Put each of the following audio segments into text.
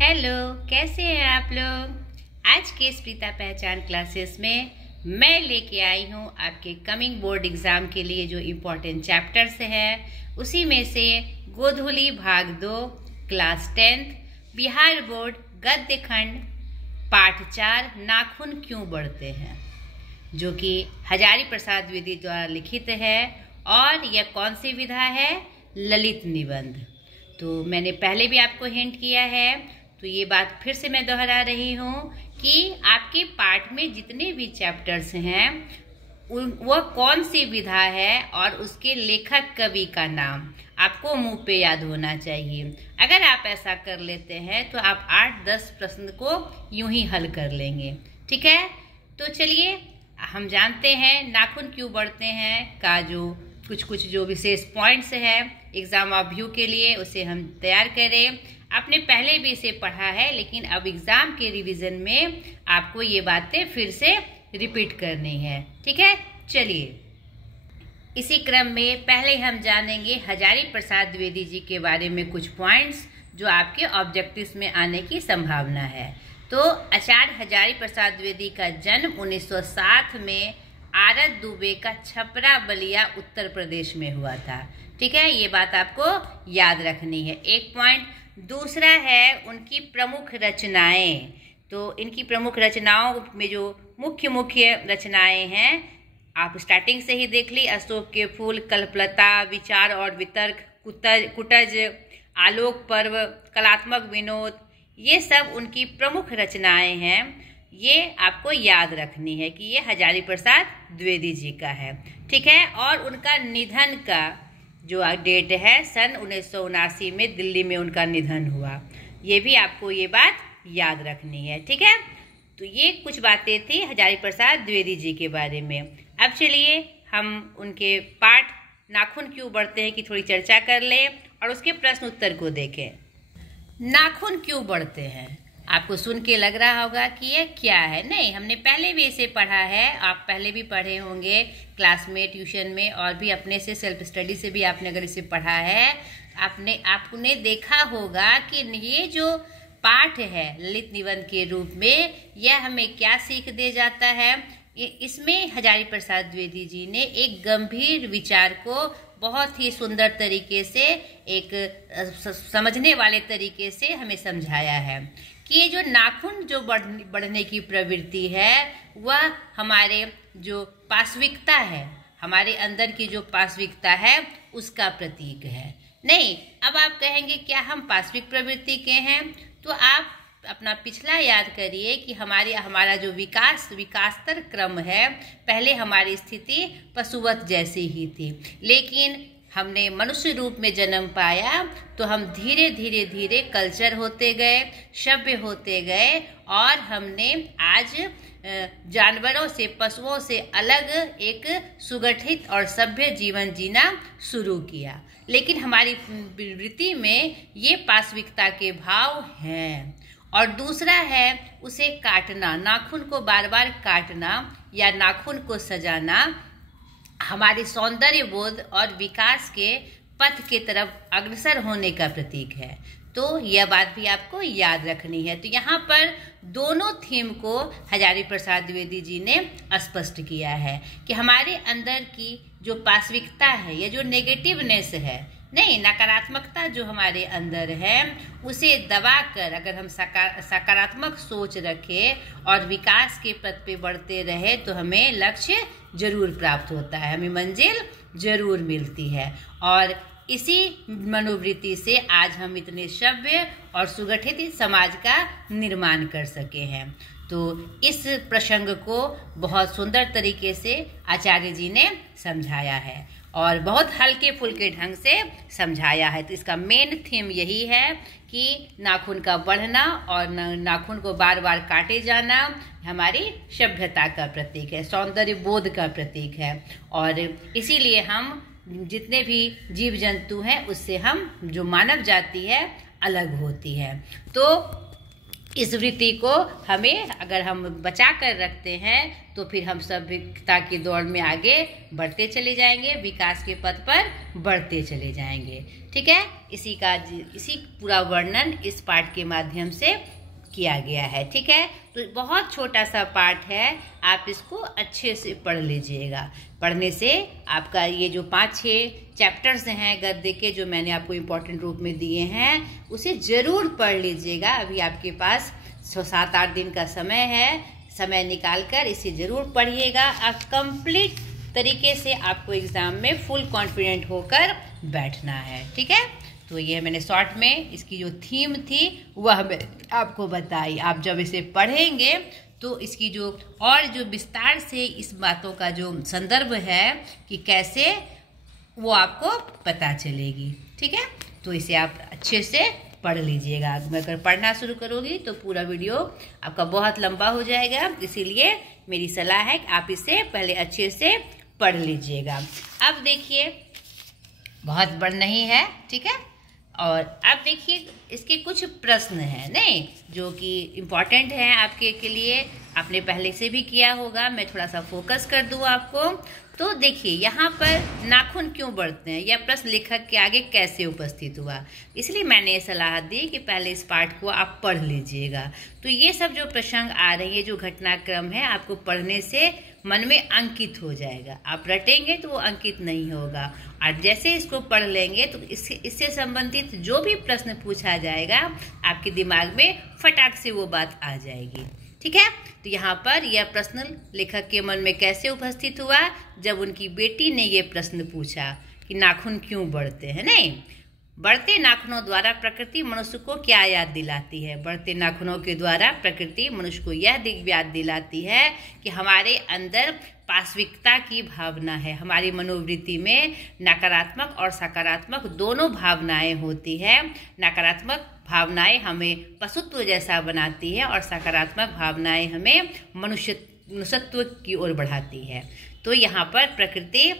Hello, कैसे हैं आप लोग। आज के स्प्रीता पहचान क्लासेस में मैं लेके आई हूँ आपके कमिंग बोर्ड एग्जाम के लिए जो इम्पोर्टेंट चैप्टर्स हैं, उसी में से गोधूली भाग 2 क्लास 10th बिहार बोर्ड गद्य खंड पाठ 4 नाखून क्यों बढ़ते हैं, जो कि हजारी प्रसाद द्विवेदी द्वारा लिखित है। और यह कौन सी विधा है? ललित निबंध। तो मैंने पहले भी आपको हिंट किया है, तो ये बात फिर से मैं दोहरा रही हूँ कि आपके पाठ में जितने भी चैप्टर्स हैं वह कौन सी विधा है और उसके लेखक कवि का नाम आपको मुंह पे याद होना चाहिए। अगर आप ऐसा कर लेते हैं तो आप 8-10 प्रश्न को यूं ही हल कर लेंगे। ठीक है, तो चलिए हम जानते हैं नाखून क्यों बढ़ते हैं का जो कुछ जो विशेष पॉइंट्स है एग्जाम व्यू के लिए, उसे हम तैयार करें। आपने पहले भी इसे पढ़ा है, लेकिन अब एग्जाम के रिवीजन में आपको ये बातें फिर से रिपीट करनी है। ठीक है, चलिए इसी क्रम में पहले हम जानेंगे हजारी प्रसाद द्विवेदी जी के बारे में कुछ पॉइंट्स जो आपके ऑब्जेक्टिव्स में आने की संभावना है। तो आचार्य हजारी प्रसाद द्विवेदी का जन्म 1907 में आरत दुबे का छपरा बलिया उत्तर प्रदेश में हुआ था। ठीक है, ये बात आपको याद रखनी है, एक पॉइंट। दूसरा है उनकी प्रमुख रचनाएं। तो इनकी प्रमुख रचनाओं में जो मुख्य रचनाएं हैं आप स्टार्टिंग से ही देख ली। अशोक के फूल, कल्पलता, विचार और वितर्क, कुटज, आलोक पर्व, कलात्मक विनोद, ये सब उनकी प्रमुख रचनाएं हैं। ये आपको याद रखनी है कि ये हजारी प्रसाद द्विवेदी जी का है। ठीक है, और उनका निधन का जो डेट है सन 1979 में दिल्ली में उनका निधन हुआ। ये भी आपको ये बात याद रखनी है। ठीक है, तो ये कुछ बातें थी हजारी प्रसाद द्विवेदी जी के बारे में। अब चलिए हम उनके पाठ नाखून क्यों बढ़ते हैं की थोड़ी चर्चा कर लें और उसके प्रश्न उत्तर को देखें। नाखून क्यों बढ़ते हैं? आपको सुन के लग रहा होगा कि ये क्या है। नहीं, हमने पहले भी इसे पढ़ा है, आप पहले भी पढ़े होंगे क्लास में, ट्यूशन में, और भी अपने से सेल्फ स्टडी से भी आपने अगर इसे पढ़ा है, आपने देखा होगा कि ये जो पाठ है ललित निबंध के रूप में, यह हमें क्या सीख दे जाता है। इसमें हजारी प्रसाद द्विवेदी जी ने एक गंभीर विचार को बहुत ही सुंदर तरीके से, एक समझने वाले तरीके से हमें समझाया है कि ये जो नाखून जो बढ़ने की प्रवृत्ति है वह हमारे जो पाशविकता है, हमारे अंदर की जो पाशविकता है उसका प्रतीक है। नहीं, अब आप कहेंगे क्या हम पाशविक प्रवृत्ति के हैं? तो आप अपना पिछला याद करिए कि हमारा जो विकासतर क्रम है, पहले हमारी स्थिति पशुवत जैसी ही थी, लेकिन हमने मनुष्य रूप में जन्म पाया तो हम धीरे धीरे कल्चर होते गए, सभ्य होते गए, और हमने आज जानवरों से, पशुओं से अलग एक सुगठित और सभ्य जीवन जीना शुरू किया। लेकिन हमारी वृत्ति में ये पाशविकता के भाव हैं। और दूसरा है उसे काटना, नाखून को बार बार काटना या नाखून को सजाना हमारे सौंदर्य बोध और विकास के पथ के तरफ अग्रसर होने का प्रतीक है। तो यह बात भी आपको याद रखनी है। तो यहाँ पर दोनों थीम को हजारी प्रसाद द्विवेदी जी ने स्पष्ट किया है कि हमारे अंदर की जो पाशविकता है या जो नेगेटिवनेस है, नहीं, नकारात्मकता जो हमारे अंदर है उसे दबाकर अगर हम सकारात्मक सोच रखें और विकास के पथ पे बढ़ते रहे तो हमें लक्ष्य जरूर प्राप्त होता है, हमें मंजिल जरूर मिलती है। और इसी मनोवृत्ति से आज हम इतने सभ्य और सुगठित समाज का निर्माण कर सके हैं। तो इस प्रसंग को बहुत सुंदर तरीके से आचार्य जी ने समझाया है और बहुत हल्के फुल्के ढंग से समझाया है। तो इसका मेन थीम यही है कि नाखून का बढ़ना और नाखून को बार बार काटे जाना हमारी सभ्यता का प्रतीक है, सौंदर्य बोध का प्रतीक है। और इसीलिए हम जितने भी जीव जंतु हैं उससे हम जो मानव जाति है अलग होती है। तो इस वृत्ति को हमें अगर हम बचा कर रखते हैं तो फिर हम सभ्यता की दौड़ में आगे बढ़ते चले जाएंगे, विकास के पथ पर बढ़ते चले जाएंगे। ठीक है, इसी पूरा वर्णन इस पाठ के माध्यम से किया गया है। ठीक है, तो बहुत छोटा सा पाठ है, आप इसको अच्छे से पढ़ लीजिएगा। पढ़ने से आपका ये जो 5-6 चैप्टर्स हैं गद्य के जो मैंने आपको इम्पोर्टेंट रूप में दिए हैं उसे जरूर पढ़ लीजिएगा। अभी आपके पास 7-8 दिन का समय है, समय निकाल कर इसे जरूर पढ़िएगा। आप कंप्लीट तरीके से आपको एग्जाम में फुल कॉन्फिडेंट होकर बैठना है। ठीक है, तो ये मैंने शॉर्ट में इसकी जो थीम थी वह मैं आपको बताई। आप जब इसे पढ़ेंगे तो इसकी जो और जो विस्तार से इस बातों का जो संदर्भ है कि कैसे वो आपको पता चलेगी। ठीक है, तो इसे आप अच्छे से पढ़ लीजिएगा। अगर पढ़ना शुरू करोगी तो पूरा वीडियो आपका बहुत लंबा हो जाएगा, इसीलिए मेरी सलाह है कि आप इसे पहले अच्छे से पढ़ लीजिएगा। अब देखिए, बहुत बड़ा नहीं है, ठीक है। और अब देखिए इसके कुछ प्रश्न हैं नहीं जो कि इम्पोर्टेंट हैं आपके के लिए, आपने पहले से भी किया होगा। मैं थोड़ा सा फोकस कर दूँ आपको। तो देखिए यहाँ पर नाखून क्यों बढ़ते हैं, यह प्रश्न लेखक के आगे कैसे उपस्थित हुआ, इसलिए मैंने ये सलाह दी कि पहले इस पाठ को आप पढ़ लीजिएगा। तो ये सब जो प्रसंग आ रहे हैं, जो घटनाक्रम है, आपको पढ़ने से मन में अंकित हो जाएगा। आप रटेंगे तो वो अंकित नहीं होगा, और जैसे इसको पढ़ लेंगे तो इससे संबंधित जो भी प्रश्न पूछा जाएगा आपके दिमाग में फटाक से वो बात आ जाएगी। ठीक है, तो यहाँ पर यह प्रश्न लेखक के मन में कैसे उपस्थित हुआ, जब उनकी बेटी ने ये प्रश्न पूछा कि नाखून क्यों बढ़ते हैं। नहीं, बढ़ते नाखूनों द्वारा प्रकृति मनुष्य को क्या याद दिलाती है। बढ़ते नाखूनों के द्वारा प्रकृति मनुष्य को यह याद दिलाती है कि हमारे अंदर पाशविकता की भावना है। हमारी मनोवृत्ति में नकारात्मक और सकारात्मक दोनों भावनाएं होती है। नकारात्मक भावनाएं हमें पशुत्व जैसा बनाती है और सकारात्मक भावनाएं हमें मनुष्यत्व की ओर बढ़ाती है। तो यहाँ पर प्रकृति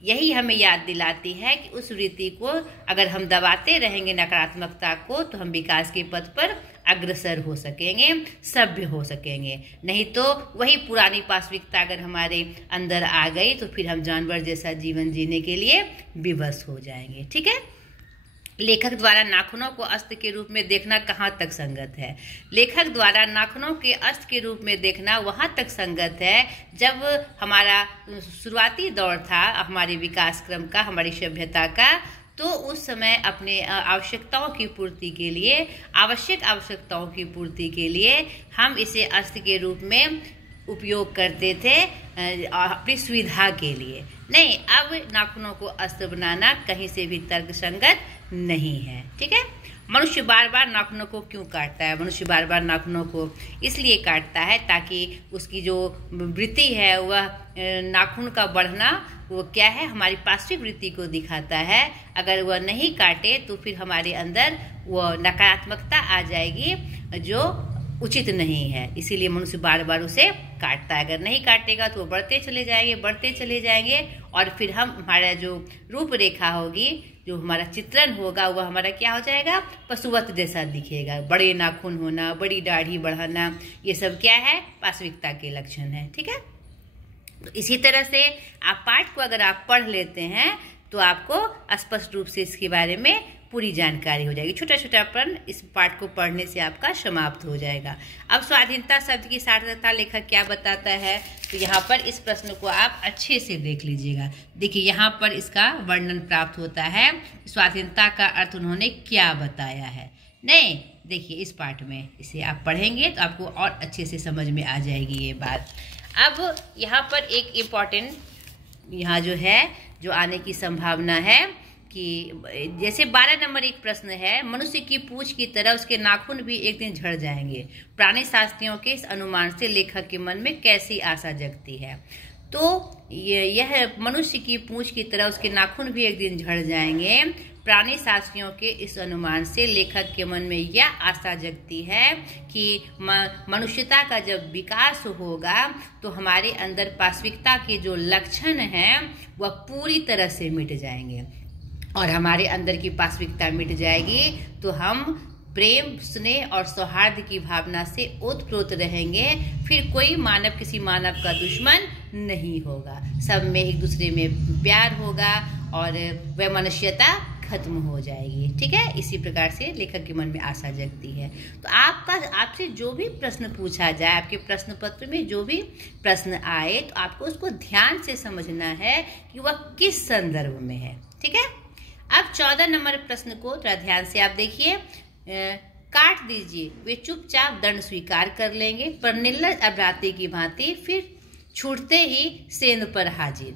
यही हमें याद दिलाती है कि उस वृत्ति को अगर हम दबाते रहेंगे नकारात्मकता को, तो हम विकास के पथ पर अग्रसर हो सकेंगे, सभ्य हो सकेंगे। नहीं तो वही पुरानी पाशविकता अगर हमारे अंदर आ गई तो फिर हम जानवर जैसा जीवन जीने के लिए विवश हो जाएंगे। ठीक है, लेखक द्वारा नाखूनों को अस्त्र के रूप में देखना कहाँ तक संगत है। लेखक द्वारा नाखूनों के अस्त्र के रूप में देखना वहाँ तक संगत है जब हमारा शुरुआती दौर था हमारे विकास क्रम का, हमारी सभ्यता का, तो उस समय अपने आवश्यकताओं की पूर्ति के लिए, आवश्यक आवश्यकताओं की पूर्ति के लिए हम इसे अस्त्र के रूप में उपयोग करते थे अपनी सुविधा के लिए। नहीं, अब नाखूनों को अस्त्र बनाना कहीं से भी तर्कसंगत नहीं है। ठीक है, मनुष्य बार बार नाखूनों को क्यों काटता है। मनुष्य बार बार नाखूनों को इसलिए काटता है ताकि उसकी जो वृत्ति है वह नाखून का बढ़ना वो क्या है, हमारी पाश्विक वृत्ति को दिखाता है। अगर वह नहीं काटे तो फिर हमारे अंदर वो नकारात्मकता आ जाएगी जो उचित नहीं है, इसीलिए मनुष्य बार बार उसे काटता है। अगर नहीं काटेगा तो वो बढ़ते चले जाएंगे और फिर हमारा जो रूपरेखा होगी, जो हमारा चित्रण होगा, वह हमारा क्या हो जाएगा, पशुवत जैसा दिखेगा। बड़े नाखून होना, बड़ी दाढ़ी बढ़ाना, ये सब क्या है, पाशविकता के लक्षण है। ठीक है, तो इसी तरह से आप पाठ को अगर आप पढ़ लेते हैं तो आपको स्पष्ट रूप से इसके बारे में पूरी जानकारी हो जाएगी। छोटा छोटा प्रश्न इस पाठ को पढ़ने से आपका समाप्त हो जाएगा। अब स्वाधीनता शब्द की सार्थकता लेखक क्या बताता है, तो यहाँ पर इस प्रश्न को आप अच्छे से देख लीजिएगा। देखिए यहाँ पर इसका वर्णन प्राप्त होता है, स्वाधीनता का अर्थ उन्होंने क्या बताया है। नहीं, देखिए इस पाठ में इसे आप पढ़ेंगे तो आपको और अच्छे से समझ में आ जाएगी ये बात। अब यहाँ पर एक इम्पॉर्टेंट यहाँ जो आने की संभावना है कि जैसे 12 नंबर एक प्रश्न है, मनुष्य की पूंछ की तरह उसके नाखून भी एक दिन झड़ जाएंगे। प्राणी शास्त्रियों के इस अनुमान से लेखक के मन में कैसी आशा जगती है। तो यह मनुष्य की पूंछ की तरह उसके नाखून भी एक दिन झड़ जाएंगे। प्राणी शास्त्रियों के इस अनुमान से लेखक के मन में यह आशा जगती है कि मनुष्यता का जब विकास होगा तो हमारे अंदर पाशविकता के जो लक्षण हैं वह पूरी तरह से मिट जाएंगे, और हमारे अंदर की पाशविकता मिट जाएगी तो हम प्रेम, स्नेह और सौहार्द की भावना से ओतप्रोत रहेंगे, फिर कोई मानव किसी मानव का दुश्मन नहीं होगा। सब में एक दूसरे में प्यार होगा और वैमनस्यता खत्म हो जाएगी। ठीक है, इसी प्रकार से लेखक के मन में आशा जगती है। तो आपसे जो भी प्रश्न पूछा जाए, आपके प्रश्न पत्र में जो भी प्रश्न आए, तो आपको उसको ध्यान से समझना है कि वह किस संदर्भ में है। ठीक है, अब 14 नंबर प्रश्न को थोड़ा ध्यान से आप देखिए। काट दीजिए, वे चुपचाप दंड स्वीकार कर लेंगे, पर निर्लज अपराधी की भांति फिर छूटते ही सेंध पर हाजिर।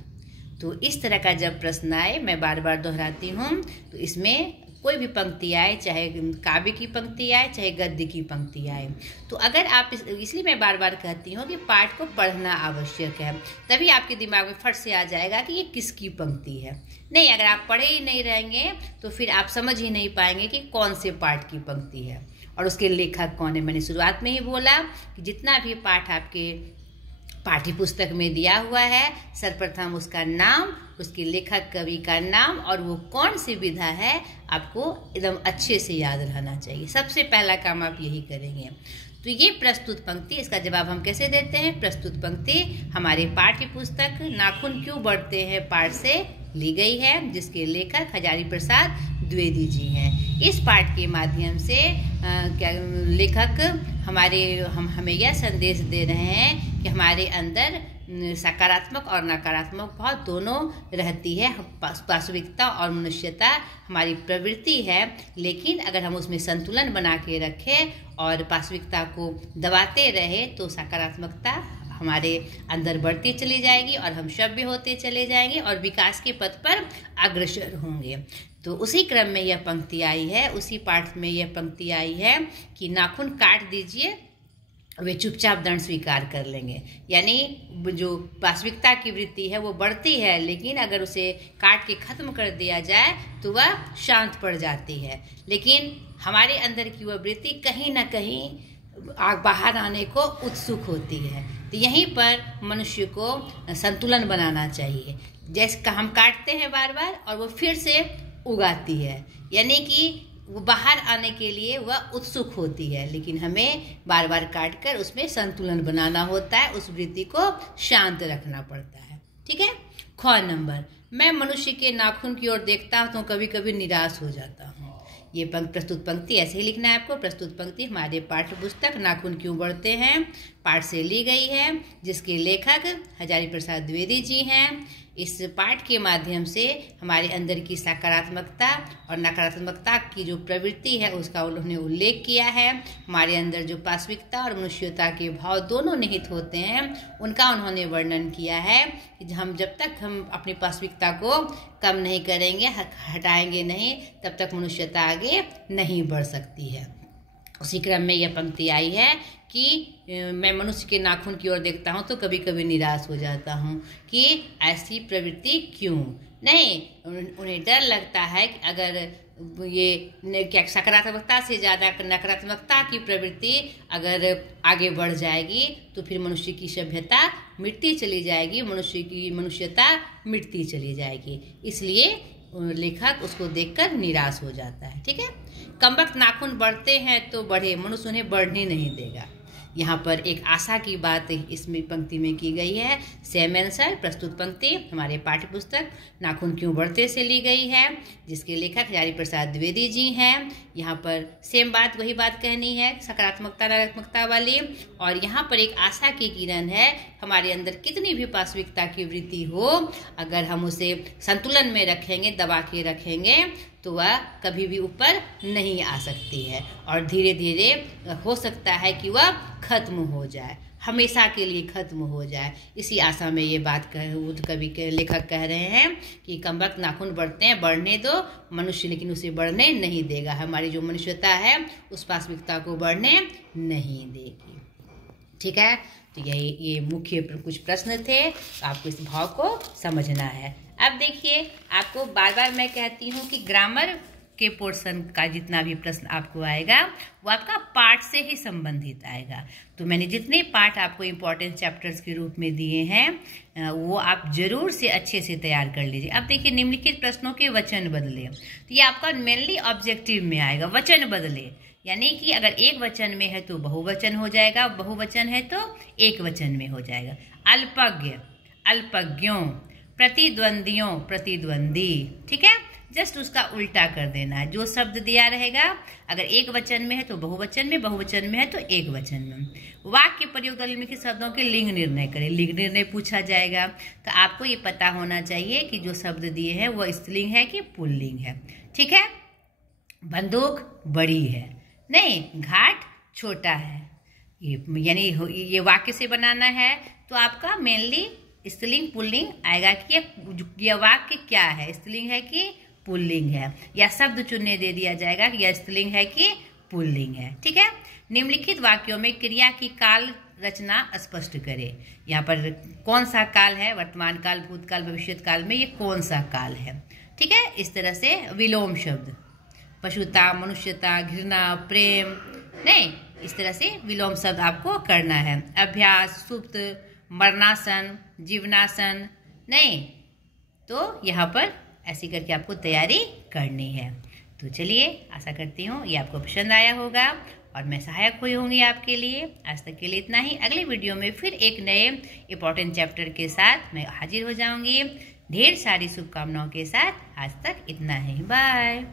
तो इस तरह का जब प्रश्न आए, मैं बार बार दोहराती हूँ, तो इसमें कोई भी पंक्ति आए, चाहे काव्य की पंक्ति आए, चाहे गद्य की पंक्ति आए, तो अगर आप इसलिए मैं बार बार कहती हूँ कि पाठ को पढ़ना आवश्यक है, तभी आपके दिमाग में फट से आ जाएगा कि ये किसकी पंक्ति है। नहीं, अगर आप पढ़े ही नहीं रहेंगे तो फिर आप समझ ही नहीं पाएंगे कि कौन से पाठ की पंक्ति है और उसके लेखक कौन है। मैंने शुरुआत में ही बोला कि जितना भी पाठ आपके पाठ्य पुस्तक में दिया हुआ है, सर्वप्रथम उसका नाम, उसके लेखक कवि का नाम और वो कौन सी विधा है, आपको एकदम अच्छे से याद रहना चाहिए। सबसे पहला काम आप यही करेंगे। तो ये प्रस्तुत पंक्ति, इसका जवाब हम कैसे देते हैं? प्रस्तुत पंक्ति हमारे पाठ्य पुस्तक नाखून क्यों बढ़ते हैं पाठ से ली गई है, जिसके लेखक हजारी प्रसाद द्विवेदी जी हैं। इस पाठ के माध्यम से लेखक हमें यह संदेश दे रहे हैं कि हमारे अंदर सकारात्मक और नकारात्मक भाव दोनों रहती है। वास्तविकता और मनुष्यता हमारी प्रवृत्ति है, लेकिन अगर हम उसमें संतुलन बना के रखें और वास्तविकता को दबाते रहे तो सकारात्मकता हमारे अंदर बढ़ती चली जाएगी और हम सभ्य होते चले जाएंगे और विकास के पथ पर अग्रसर होंगे। तो उसी क्रम में यह पंक्ति आई है, उसी पाठ में यह पंक्ति आई है कि नाखून काट दीजिए, वे चुपचाप दंड स्वीकार कर लेंगे। यानी जो वास्तविकता की वृत्ति है वो बढ़ती है, लेकिन अगर उसे काट के खत्म कर दिया जाए तो वह शांत पड़ जाती है। लेकिन हमारे अंदर की वह वृत्ति कहीं ना कहीं बाहर आने को उत्सुक होती है। तो यहीं पर मनुष्य को संतुलन बनाना चाहिए। जैसे हम काटते हैं बार बार और वो फिर से उगाती है, यानी कि वो बाहर आने के लिए वह उत्सुक होती है, लेकिन हमें बार बार काट कर उसमें संतुलन बनाना होता है, उस वृत्ति को शांत रखना पड़ता है। ठीक है। ख नंबर, मैं मनुष्य के नाखून की ओर देखता हूँ तो कभी कभी निराश हो जाता हूँ। ये प्रस्तुत पंक्ति ऐसे ही लिखना है आपको। प्रस्तुत पंक्ति हमारे पाठ्य पुस्तक नाखून क्यों बढ़ते हैं पाठ से ली गई है, जिसके लेखक हजारी प्रसाद द्विवेदी जी हैं। इस पाठ के माध्यम से हमारे अंदर की सकारात्मकता और नकारात्मकता की जो प्रवृत्ति है उसका उन्होंने उल्लेख किया है। हमारे अंदर जो पाश्विकता और मनुष्यता के भाव दोनों निहित होते हैं उनका उन्होंने वर्णन किया है कि जब तक हम अपनी पाश्विकता को कम नहीं करेंगे, हटाएंगे नहीं, तब तक मनुष्यता आगे नहीं बढ़ सकती है। उसी क्रम में यह पंक्ति आई है कि मैं मनुष्य के नाखून की ओर देखता हूँ तो कभी कभी निराश हो जाता हूँ कि ऐसी प्रवृत्ति क्यों। नहीं, उन्हें डर लगता है कि अगर ये क्या सकारात्मकता से ज़्यादा नकारात्मकता की प्रवृत्ति अगर आगे बढ़ जाएगी तो फिर मनुष्य की सभ्यता मिटती चली जाएगी, मनुष्य की मनुष्यता मिटती चली जाएगी। इसलिए लेखक उसको देखकर निराश हो जाता है। ठीक है। कमबख्त नाखून बढ़ते हैं तो बढ़े, मनुष्य उन्हें बढ़ने नहीं देगा। यहाँ पर एक आशा की बात इसमें पंक्ति में की गई है। सेम आंसर प्रस्तुत पंक्ति हमारे पाठ्य पुस्तक नाखून क्यों बढ़ते से ली गई है, जिसके लेखक हजारी प्रसाद द्विवेदी जी हैं। यहाँ पर सेम बात वही बात कहनी है, सकारात्मकता नकारात्मकता वाली। और यहाँ पर एक आशा की किरण है। हमारे अंदर कितनी भी पाश्विकता की वृत्ति हो, अगर हम उसे संतुलन में रखेंगे, दबा के रखेंगे, तो वह कभी भी ऊपर नहीं आ सकती है और धीरे धीरे हो सकता है कि वह खत्म हो जाए, हमेशा के लिए खत्म हो जाए। इसी आशा में ये बात कवि के लेखक कह रहे हैं कि कमबख्त नाखून बढ़ते हैं, बढ़ने दो मनुष्य, लेकिन उसे बढ़ने नहीं देगा। हमारी जो मनुष्यता है उस पाश्विकता को बढ़ने नहीं देगी। ठीक है। तो ये मुख्य कुछ प्रश्न थे, तो आपको इस भाव को समझना है। अब देखिए, आपको बार बार मैं कहती हूँ कि ग्रामर के पोर्शन का जितना भी प्रश्न आपको आएगा वो आपका पाठ से ही संबंधित आएगा। तो मैंने जितने पाठ आपको इम्पोर्टेंट चैप्टर्स के रूप में दिए हैं वो आप जरूर से अच्छे से तैयार कर लीजिए। अब देखिए, निम्नलिखित प्रश्नों के वचन बदले, तो ये आपका मेनली ऑब्जेक्टिव में आएगा, वचन बदले। यानी कि अगर एक वचन में है तो बहुवचन हो जाएगा, बहुवचन है तो एक वचन में हो जाएगा। अल्पज्ञ, अल्पज्ञों, प्रतिद्वंदियों, प्रतिद्वंदी। ठीक है, जस्ट उसका उल्टा कर देना है। जो शब्द दिया रहेगा अगर एक वचन में है तो बहुवचन में, बहुवचन में है तो एक वचन में। वाक्य प्रयोग निम्नलिखित शब्दों के लिंग निर्णय करें। लिंग निर्णय पूछा जाएगा तो आपको ये पता होना चाहिए कि जो शब्द दिए हैं वो स्त्रीलिंग है कि पुल्लिंग है। ठीक है, बंदूक बड़ी है, नहीं घाट छोटा है। ये यानी ये वाक्य से बनाना है तो आपका मेनली स्त्रीलिंग पुल्लिंग आएगा कि यह वाक्य क्या है, स्त्रीलिंग है कि पुल्लिंग है, या शब्द चुनने दे दिया जाएगा कि यह स्त्रीलिंग है कि पुल्लिंग है। ठीक है, निम्नलिखित वाक्यों में क्रिया की काल रचना स्पष्ट करें। यहाँ पर कौन सा काल है, वर्तमान काल, भूतकाल, भविष्यत काल में ये कौन सा काल है। ठीक है, इस तरह से विलोम शब्द, पशुता, मनुष्यता, घृणा, प्रेम, नहीं, इस तरह से विलोम शब्द आपको करना है। अभ्यास, सुप्त, मरणासन, जीवनासन, नहीं, तो यहाँ पर ऐसी करके आपको तैयारी करनी है। तो चलिए, आशा करती हूँ ये आपको पसंद आया होगा और मैं सहायक हुई होंगी आपके लिए। आज तक के लिए इतना ही। अगले वीडियो में फिर एक नए इंपॉर्टेंट चैप्टर के साथ मैं हाजिर हो जाऊंगी। ढेर सारी शुभकामनाओं के साथ आज तक इतना ही। बाय।